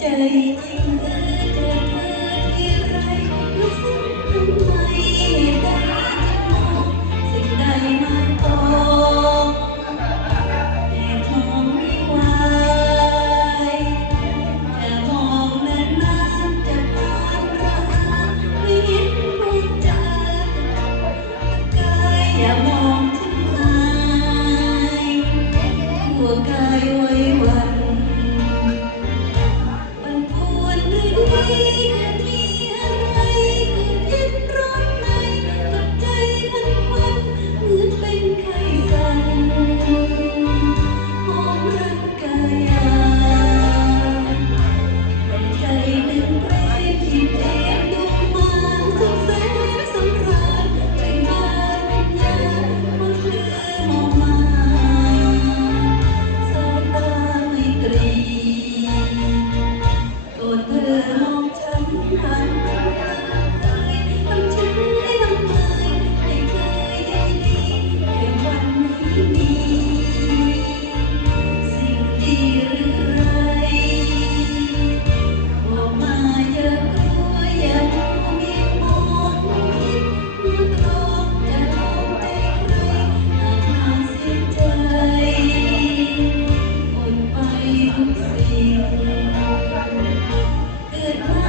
ใจจริงเออเจอเธอที่ไรรู้สึกทำไมตาจะมองสิ่งใดมาตกแต่ทองไม่ไหวจะมองนานๆจะพาราไม่เห็นไม่เจกายอย่ามองฉันไปหัวกายไว้ เกิดมา